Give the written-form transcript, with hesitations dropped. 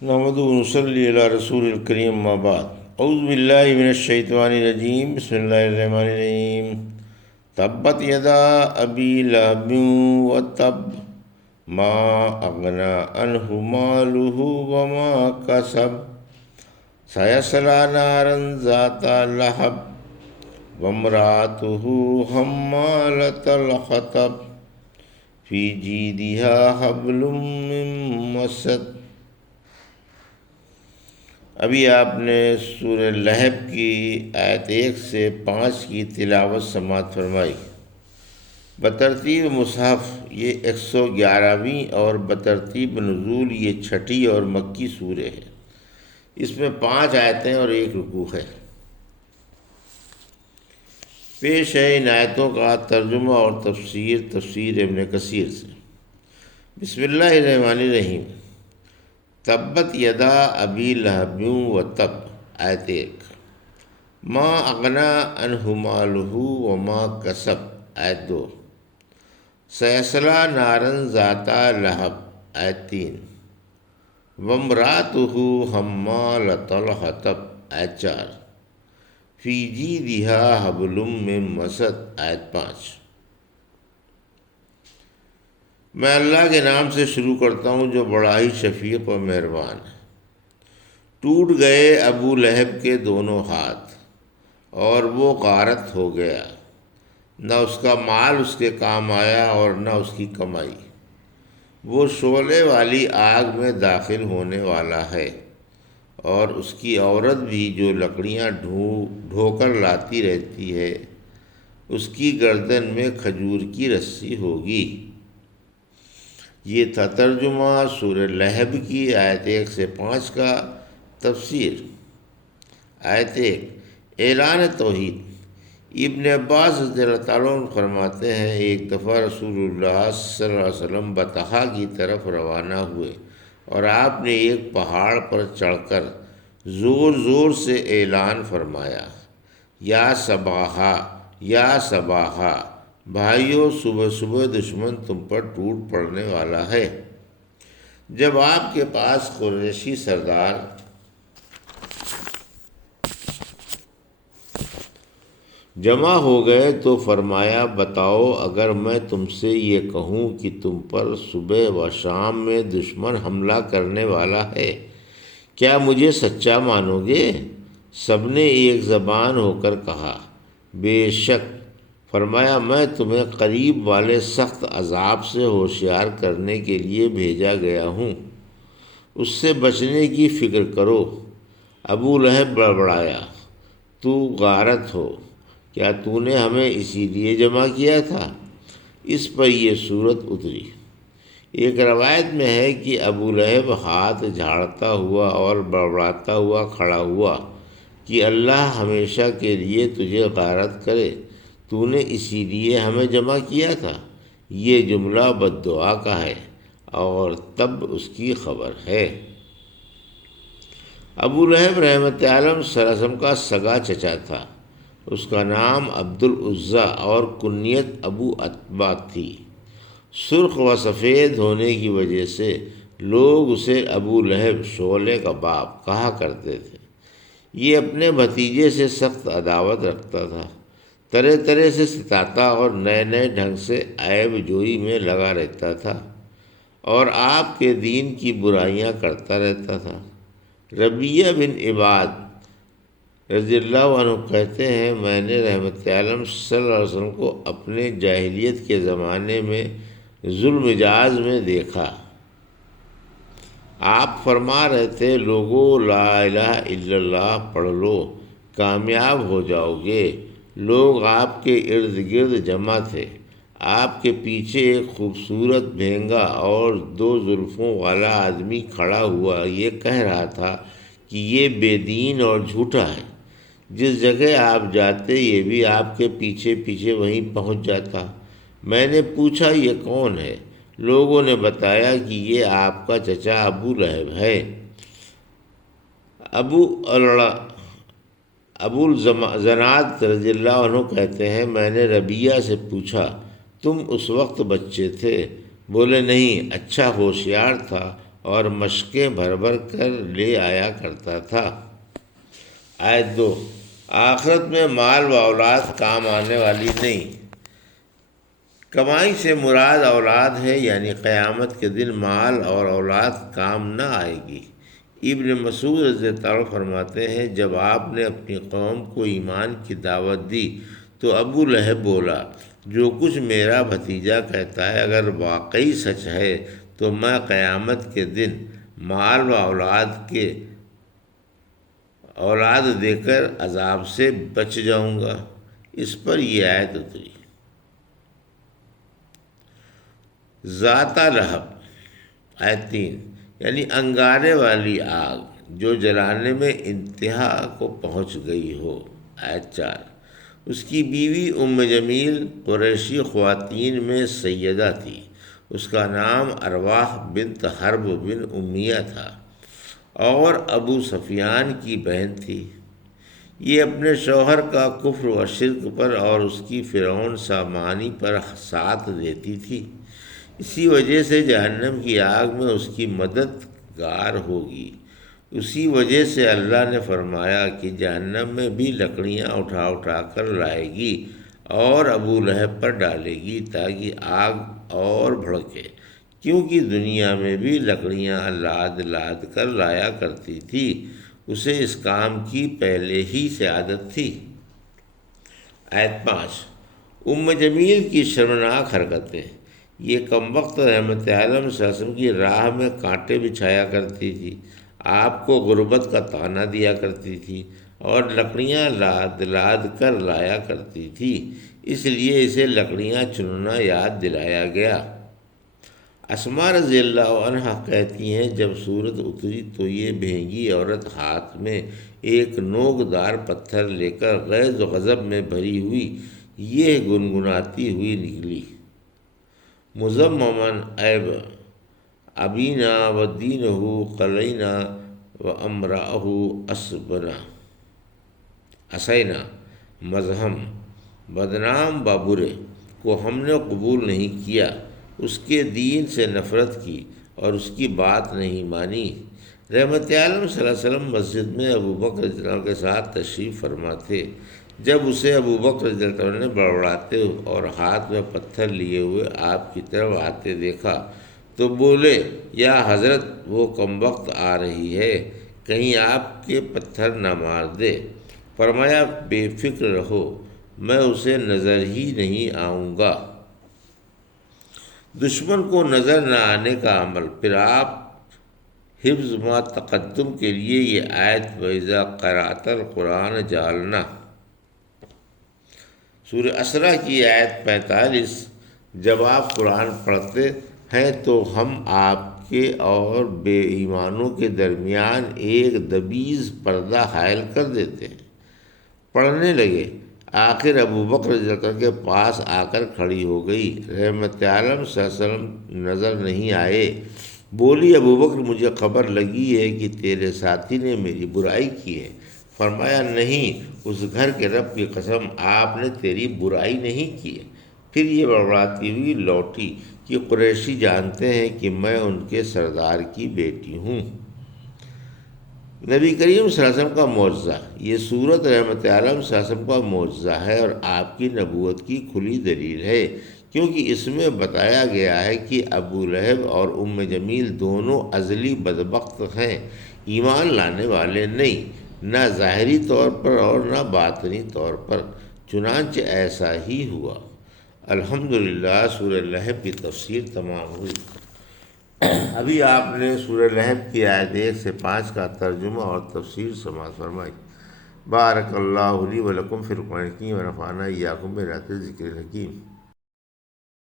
نحمد ونصلی علی رسول الکریم اما بعد اعوذ باللہ من الشیطان الرجیم بسم اللہ الرحمن الرحیم تبت یدا ابی لہب وتب ما اغنی عنہ مالہ وما کسب سیصلی نارا ذات لہب وامرأتہ حمالۃ الحطب فی جیدہا حبل من مسد۔ ابھی آپ نے سورہ لہب کی آیت 1 سے 5 کی تلاوت سماعت فرمائی۔ بترتیب مصحف یہ 111ویں اور بترتیب نزول یہ 6ٹھی اور مکی سورہ ہے۔ اس میں 5 آیتیں اور 1 رکوع ہے۔ پیش ہے ان آیتوں کا ترجمہ اور تفسیر ابن کثیر سے۔ بسم اللہ الرحمن الرحیم۔ تبت یدا ابی لہب وتب آیت 1، ما اغنی عنہ مالہ وما کسب آیت 2، سیصلی نارا ذات لہب آیت 3، وامرأتہ حمالۃ الحطب آیت 4، فی جیدہا حبل من مسد آیت 5۔ میں اللہ کے نام سے شروع کرتا ہوں جو بڑا ہی شفیق و مہربان ہے۔ ٹوٹ گئے ابو لہب کے دونوں ہاتھ اور وہ غارت ہو گیا، نہ اس کا مال اس کے کام آیا اور نہ اس کی کمائی۔ وہ شعلے والی آگ میں داخل ہونے والا ہے، اور اس کی عورت بھی جو لکڑیاں ڈھو کر لاتی رہتی ہے، اس کی گردن میں کھجور کی رسی ہوگی۔ یہ تھا ترجمہ سورہ لہب کی آیت 1 سے 5 کا۔ تفسیر۔ آیت 1، اعلان توحید۔ ابن عباس رضی اللہ تعالیٰ عنہ فرماتے ہیں، ایک دفعہ رسول اللہ صلی اللہ علیہ وسلم بطحا کی طرف روانہ ہوئے اور آپ نے ایک پہاڑ پر چڑھ کر زور زور سے اعلان فرمایا، یا صباحا یا صباحا، بھائیو صبح صبح دشمن تم پر ٹوٹ پڑنے والا ہے۔ جب آپ کے پاس قریشی سردار جمع ہو گئے تو فرمایا، بتاؤ اگر میں تم سے یہ کہوں کہ تم پر صبح و شام میں دشمن حملہ کرنے والا ہے، کیا مجھے سچا مانو گے؟ سب نے ایک زبان ہو کر کہا، بے شک۔ فرمایا، میں تمہیں قریب والے سخت عذاب سے ہوشیار کرنے کے لیے بھیجا گیا ہوں، اس سے بچنے کی فکر کرو۔ ابو لہب بڑبڑایا، تو غارت ہو، کیا تو نے ہمیں اسی لیے جمع کیا تھا؟ اس پر یہ صورت اتری۔ ایک روایت میں ہے کہ ابو لہب ہاتھ جھاڑتا ہوا اور بڑبڑاتا ہوا کھڑا ہوا کہ اللہ ہمیشہ کے لیے تجھے غارت کرے، تو نے اسی لیے ہمیں جمع کیا تھا۔ یہ جملہ بد دعا کا ہے اور تب اس کی خبر ہے۔ ابو لہب رحمت عالم صلی اللہ علیہ وسلم کا سگا چچا تھا۔ اس کا نام عبد العزیٰ اور کنیت ابو عتبہ تھی۔ سرخ و سفید ہونے کی وجہ سے لوگ اسے ابو لہب شعلے کا باپ کہا کرتے تھے۔ یہ اپنے بھتیجے سے سخت عداوت رکھتا تھا، طرح طرح سے ستاتا اور نئے نئے ڈھنگ سے عیب جوئی میں لگا رہتا تھا اور آپ کے دین کی برائیاں کرتا رہتا تھا۔ ربیہ بن عباد رضی اللہ عنہ کہتے ہیں، میں نے رحمت عالم صلی اللہ علیہ وسلم کو اپنے جاہلیت کے زمانے میں ذوالمجاز میں دیکھا۔ آپ فرما رہے تھے، لوگو لا الہ الا اللہ پڑھ لو، کامیاب ہو جاؤ گے۔ لوگ آپ کے ارد گرد جمع تھے۔ آپ کے پیچھے ایک خوبصورت بھینگا اور 2 زلفوں والا آدمی کھڑا ہوا یہ کہہ رہا تھا کہ یہ بے دین اور جھوٹا ہے۔ جس جگہ آپ جاتے یہ بھی آپ کے پیچھے پیچھے وہیں پہنچ جاتا۔ میں نے پوچھا، یہ کون ہے؟ لوگوں نے بتایا کہ یہ آپ کا چچا ابو لہب ہے۔ ابو الزناد رضی اللہ عنہ کہتے ہیں، میں نے ربیہ سے پوچھا، تم اس وقت بچے تھے؟ بولے نہیں، اچھا ہوشیار تھا اور مشقیں بھر بھر کر لے آیا کرتا تھا۔ آیت 2، آخرت میں مال و اولاد کام آنے والی نہیں۔ کمائی سے مراد اولاد ہے، یعنی قیامت کے دن مال اور اولاد کام نہ آئے گی۔ ابن مسعود رضی اللہ عنہ فرماتے ہیں، جب آپ نے اپنی قوم کو ایمان کی دعوت دی تو ابو لہب بولا، جو کچھ میرا بھتیجا کہتا ہے اگر واقعی سچ ہے تو میں قیامت کے دن مال و اولاد دے کر عذاب سے بچ جاؤں گا۔ اس پر یہ آیت اتری۔ ذات لہب، آیت 3، یعنی انگارے والی آگ جو جلانے میں انتہا کو پہنچ گئی ہو۔ آیت 4، اس کی بیوی ام جمیل قریشی خواتین میں سیدہ تھی، اس کا نام ارواح بنت حرب بن امیہ تھا اور ابو سفیان کی بہن تھی۔ یہ اپنے شوہر کا کفر و شرک پر اور اس کی فرعون سامانی پر ساتھ دیتی تھی، اسی وجہ سے جہنم کی آگ میں اس کی مددگار ہوگی۔ اسی وجہ سے اللہ نے فرمایا کہ جہنم میں بھی لکڑیاں اٹھا اٹھا کر لائے گی اور ابو لہب پر ڈالے گی تاکہ آگ اور بھڑکے، کیونکہ دنیا میں بھی لکڑیاں لاد لاد کر لایا کرتی تھی، اسے اس کام کی پہلے ہی سے عادت تھی۔ آیت 5، ام جمیل کی شرمناک حرکتیں۔ یہ کمبخت رحمت عالم صلی اللہ علیہ وسلم کی راہ میں کانٹے بچھایا کرتی تھی، آپ کو غربت کا طعنہ دیا کرتی تھی اور لکڑیاں لاد لاد کر لایا کرتی تھی، اس لیے اسے لکڑیاں چننا یاد دلایا گیا۔ اسماء رضی اللہ عنہ کہتی ہیں، جب سورت اتری تو یہ بھینگی عورت ہاتھ میں ایک نوک دار پتھر لے کر غیظ و غضب میں بھری ہوئی یہ گنگناتی ہوئی نکلی، مذمماً عیب ابینا و دینہ قلینا و امرأہ اسینا مذہم، بدنام بابرے کو ہم نے قبول نہیں کیا، اس کے دین سے نفرت کی اور اس کی بات نہیں مانی۔ رحمت عالم صلی اللہ علیہ وسلم مسجد میں ابو بکر رضی اللہ عنہ کے ساتھ تشریف فرما تھے۔ جب اسے ابو بکر رضی اللہ عنہ نے بڑبڑاتے اور ہاتھ میں پتھر لیے ہوئے آپ کی طرف آتے دیکھا تو بولے، یا حضرت وہ کمبخت آ رہی ہے، کہیں آپ کے پتھر نہ مار دے۔ فرمایا، بے فکر رہو، میں اسے نظر ہی نہیں آؤں گا۔ دشمن کو نظر نہ آنے کا عمل۔ پھر آپ حفظ ما تقدم کے لیے یہ آیت وَإِذَا قَرَأْتَ الْقُرْآنَ جَعَلْنَا، سورہ اسرا کی آیت 45، جب آپ قرآن پڑھتے ہیں تو ہم آپ کے اور بے ایمانوں کے درمیان ایک دبیز پردہ حائل کر دیتے ہیں۔ پڑھنے لگے، آخر ابو بکر رضی اللہ عنہ کے پاس آ کر کھڑی ہو گئی، رحمت عالم صلی اللہ علیہ وسلم نظر نہیں آئے۔ بولی، ابو بکر مجھے خبر لگی ہے کہ تیرے ساتھی نے میری برائی کی ہے۔ فرمایا، نہیں، اس گھر کے رب کی قسم آپ نے تیری برائی نہیں کی ہے۔ پھر یہ بڑبڑاتی ہوئی لوٹی کہ قریشی جانتے ہیں کہ میں ان کے سردار کی بیٹی ہوں۔ نبی کریم صلی اللہ علیہ وسلم کا معجزہ۔ یہ صورت رحمت عالم صلی اللہ علیہ وسلم کا معجزہ ہے اور آپ کی نبوت کی کھلی دلیل ہے، کیونکہ اس میں بتایا گیا ہے کہ ابو لہب اور ام جمیل دونوں ازلی بدبخت ہیں، ایمان لانے والے نہیں، نہ ظاہری طور پر اور نہ باطنی طور پر، چنانچہ ایسا ہی ہوا۔ الحمدللہ، سورہ لہب کی تفسیر تمام ہوئی۔ ابھی آپ نے سورہ لہب کی آیت 1 سے 5 کا ترجمہ اور تفسیر سماعت فرمائی۔ بارک اللہ لی و لکم فی القرآن الحکیم و نفعنی وایاکم بآیات الذکر الحکیم۔